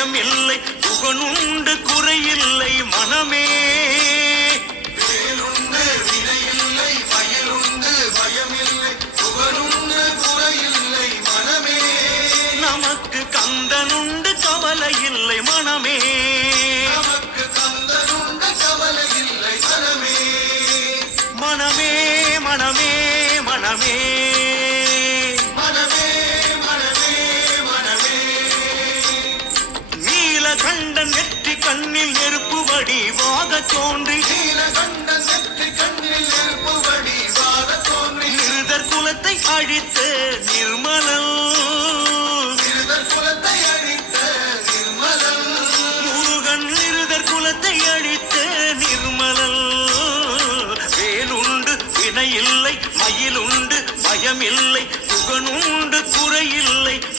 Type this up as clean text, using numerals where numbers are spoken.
பயமில்லை புகனுண்டு குறையில்லை மனமே. வேலுண்டு வினையில்லை மயிலுண்டு பயமில்லை புகனுண்டு குறையில்லை மனமே. நமக்கு கந்தனுண்டு கவலை இல்லை மனமே. நமக்கு கந்தனுண்டு கவலை இல்லை மனமே. மனமே மனமே மனமே மனமே மனமே மனமே. நீலகண்டன் நெற்றி கண்ணில் நெருப்பு வடிவாக தோன்றி நீலகண்டன் நெற்றி கண்ணில் நெருப்பு வடிவாக தோன்றி நிருதர் குலத்தை அழித்த நிர்மலன் நிருதர் குலத்தை அழித்த நிர்மலன். முருகன் நிருதர் குலத்தை அழித்த நிர்மலன். வேலுண்டு வினையில்லை மயிலுண்டு பயமில்லை புகனுண்டு குறையில்லை